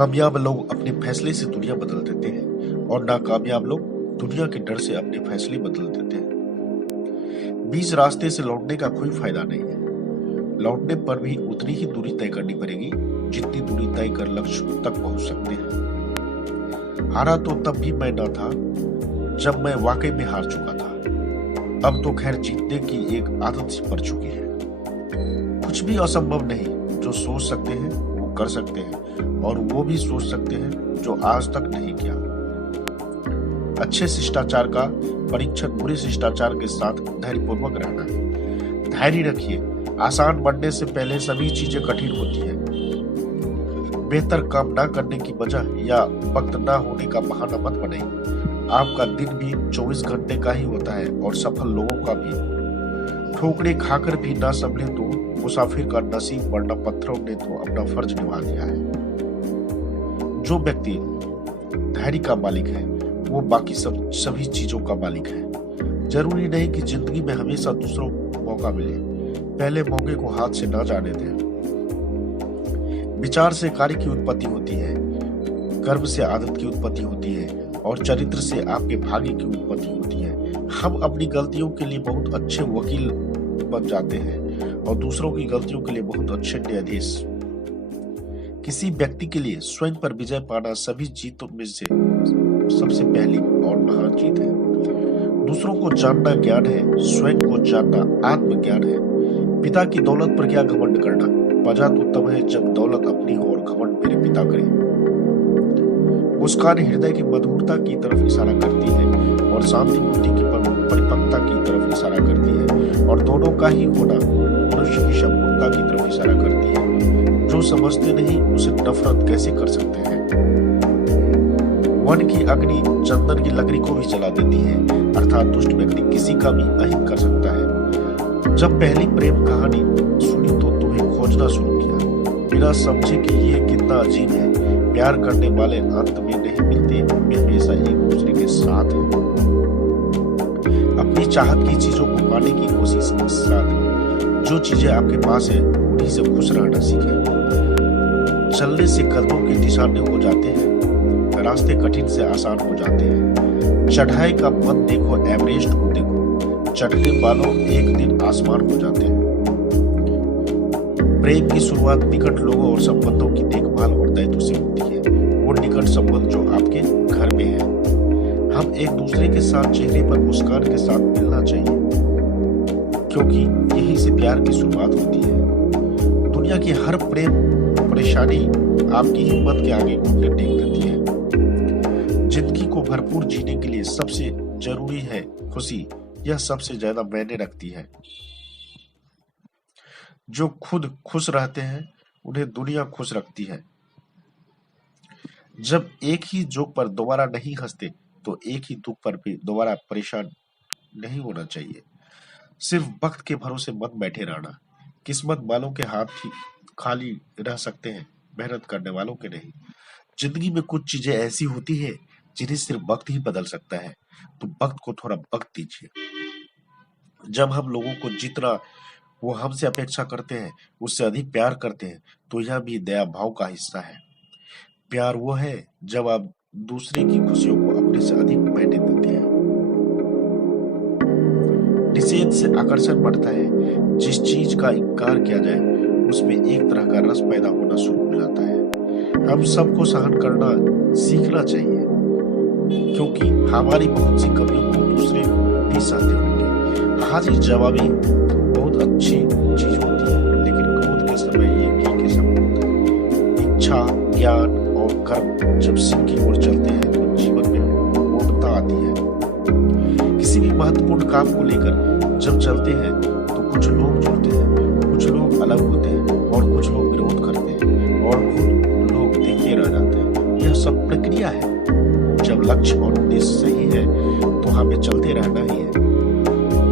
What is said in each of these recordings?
कामयाब लोग अपने फैसले से दुनिया बदल देते हैं और नाकामयाब लोग दुनिया के डर से अपने फैसले बदल देते हैं। बीच रास्ते से लौटने का कोई फायदा नहीं है। लौटने पर भी उतनी ही दूरी तय करनी पड़ेगी जितनी दूरी तय कर लक्ष्य तक पहुंच सकते हैं। हारा तो तब भी मैं न था जब मैं वाकई में हार चुका था। अब तो खैर जीतने की एक आदत सी पड़ चुकी है। कुछ भी असंभव नहीं, जो सोच सकते हैं वो कर सकते हैं और वो भी सोच सकते हैं जो आज तक नहीं किया। अच्छे शिष्टाचार का परीक्षण बुरे शिष्टाचार के साथ धैर्यपूर्वक रहना है। धैर्य रखिए, आसान बनने से पहले सभी चीजें कठिन होती है। बेहतर काम ना करने की वजह या वक्त ना होने का बहाना मत बनाइए। आपका दिन भी 24 घंटे का ही होता है और सफल लोगों का भी। ठोकरे खाकर भी ना संभले तो मुसाफिर का नसीब, वरना पत्थरों ने तो अपना फर्ज निभा दिया है। जो व्यक्ति धैर्य का मालिक है वो बाकी सभी चीजों का मालिक है। जरूरी नहीं कि जिंदगी में हमेशा दूसरों को मौका मिले, पहले मौके को हाथ से ना जाने दें। विचार से कार्य की उत्पत्ति होती है, कर्म से आदत की उत्पत्ति होती है और चरित्र से आपके भाग्य की उत्पत्ति होती है। हम अपनी गलतियों के लिए बहुत अच्छे वकील बन जाते हैं और दूसरों की गलतियों के लिए बहुत अच्छे न्यायाधीश। किसी व्यक्ति के लिए स्वयं पर विजय पाना सभी जीतों में से सबसे पहली और महान जीत है। दूसरों को जानना ज्ञान है, स्वयं को जानना आत्मज्ञान है। पिता की दौलत पर क्या घमंड करना, मजा तो तब है जब दौलत अपनी हो और घमंड मेरे पिता करे। मुस्कान हृदय की मधुरता की तरफ इशारा करती है और शांति बुद्धि की परिपक्वता की तरफ इशारा करती है और दोनों का ही होना मनुष्य की संपूर्णता की तरफ इशारा करती है। जो समझते नहीं उसे नफरत कैसे कर सकते हैं। वन की अग्नि चंदन की लकड़ी को भी जला देती है, अर्थात दुष्ट व्यक्ति किसी का भी अहित कर सकता है। जब पहली प्रेम कहानी सुनी तो तुम्हें खोजना शुरू किया, बिना समझे कि ये कितना अजीब है। प्यार करने वाले अंत में नहीं मिलते, वे हमेशा एक दूसरे के साथ हैं। अपनी चाहत की चीजों को पाने की कोशिश के साथ जो चीजें आपके पास है उन्हीं से खुश रहना सीखें। चलने से कदमों के निशाने हो जाते हैं, रास्ते कठिन से आसान हो जाते हैं। चढ़ाई का मत देखो, एवरेस्ट को देखो। चढ़ने वालों एक दिन आसमान हो जाते हैं। प्रेम की शुरुआत निकट लोगों और संबंधों की देखभाल और दायित्व से होती है। वो निकट संबंध जो आपके घर में है। हम एक दूसरे के साथ चेहरे पर मुस्कान के साथ मिलना चाहिए, क्योंकि यहीं से प्यार की शुरुआत होती है। दुनिया की हर प्रेम परेशानी आपकी हिम्मत के आगे घुटने टेक देती है। जिंदगी को भरपूर जीने के लिए सबसे जरूरी है खुशी, यह सबसे ज्यादा मायने रखती है। जो खुद खुश रहते हैं उन्हें दुनिया खुश रखती है। जब एक ही जोक पर दोबारा नहीं हंसते तो एक ही दुख पर भी दोबारा परेशान नहीं होना चाहिए। सिर्फ वक्त के भरोसे मत बैठे रहना। किस्मत वालों के हाथ ही खाली रह सकते हैं, मेहनत करने वालों के नहीं। जिंदगी में कुछ चीजें ऐसी होती है जिन्हें सिर्फ वक्त ही बदल सकता है, तो वक्त को थोड़ा वक्त दीजिए। जब हम लोगों को जितना वो हमसे अपेक्षा करते हैं उससे अधिक प्यार करते हैं तो यह भी दया भाव का हिस्सा है। प्यार वो है जब आप दूसरे की खुशियों को अपने से अधिक मायने देते हैं। निषेध से आकर्षण बढ़ता है। जिस चीज का इनकार किया जाए उसमें एक तरह का रस पैदा होना शुरू हो जाता है। हम सबको सहन करना सीखना चाहिए, क्योंकि हमारी बहुत सी कमियों को दूसरे भी सहते होंगे। हाजिर जवाबी बहुत अच्छी चीज होती है, लेकिन क्रोध के समय ये घी के समान होता है। इच्छा, ज्ञान और कर्म जब सिंह की ओर चलते हैं तो जीवन में पूर्णता आती है। किसी भी महत्वपूर्ण काम को लेकर जब चलते हैं तो कुछ लोग जुड़ते हैं, कुछ लोग अलग होते हैं और कुछ लोग विरोध करते हैं और कुछ लोग देखते रह जाते हैं। यह सब प्रक्रिया है। जब लक्ष्य और उद्देश्य सही है तो हमें चलते रहना ही है।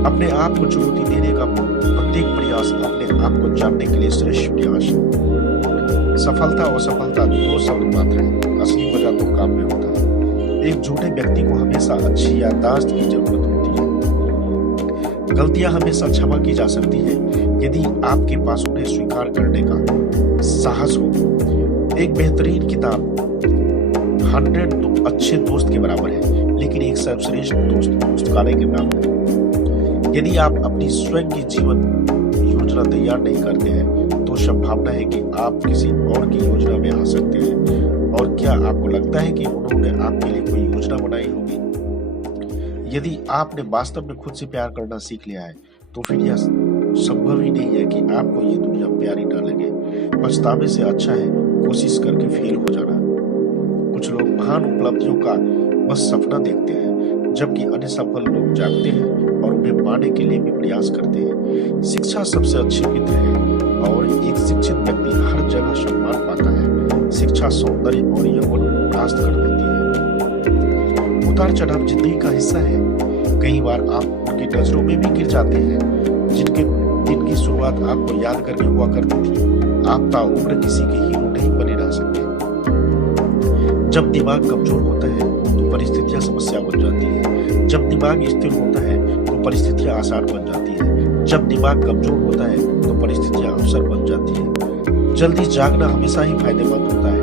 अपने आप को चुनौती देने का प्रत्येक प्रयास अपने आप को जानने के लिए श्रेष्ठ प्रयास है। सफलता और असफलता दो शब्द मात्र है, असली मजा तो काम में होता है। एक झूठे व्यक्ति को हमेशा अच्छी याददाश्त की जरूरत होती है। गलतियां हमेशा क्षमा की जा सकती है यदि आपके पास उन्हें स्वीकार करने का साहस हो। एक बेहतरीन किताब 100 तो अच्छे दोस्त के बराबर है, लेकिन एक सर्वश्रेष्ठ दोस्त पुस्तकालय के बराबर है। यदि आप अपनी स्वयं की जीवन योजना तैयार नहीं करते हैं तो संभावना है कि आप किसी और की योजना में आ सकते हैं। और क्या आपको लगता है कि उन्होंने आपके लिए कोई योजना बनाई होगी? यदि आपने वास्तव में खुद से प्यार करना सीख लिया है तो फिर यह संभव ही नहीं है कि आपको ये दुनिया प्यारी ना लगे। पछतावे से अच्छा है कोशिश करके फेल हो जाना। कुछ लोग महान उपलब्धियों का बस सपना देखते हैं, जबकि अन्य सफल लोग जागते हैं और उन्हें पाने के लिए भी प्रयास करते हैं। शिक्षा सबसे अच्छी मित्र है और एक शिक्षित व्यक्ति हर जगह सम्मान पाता है। शिक्षा सौंदर्य और यौवन को परास्त कर देती है। उतार चढ़ाव जिंदगी का हिस्सा है। कई बार आप उनकी नजरों में भी गिर जाते हैं जिनकी शुरुआत आपको याद करके हुआ करती थी। आप ताउम्र किसी के हीरो नहीं बने रह सकते। जब दिमाग कमजोर होता है तो परिस्थितियां समस्या बन जाती है। जब दिमाग स्थिर होता है तो परिस्थितियां आसान बन जाती है। जब दिमाग कमजोर होता है तो परिस्थितियां अवसर बन जाती है। जल्दी जागना हमेशा ही फायदेमंद होता है।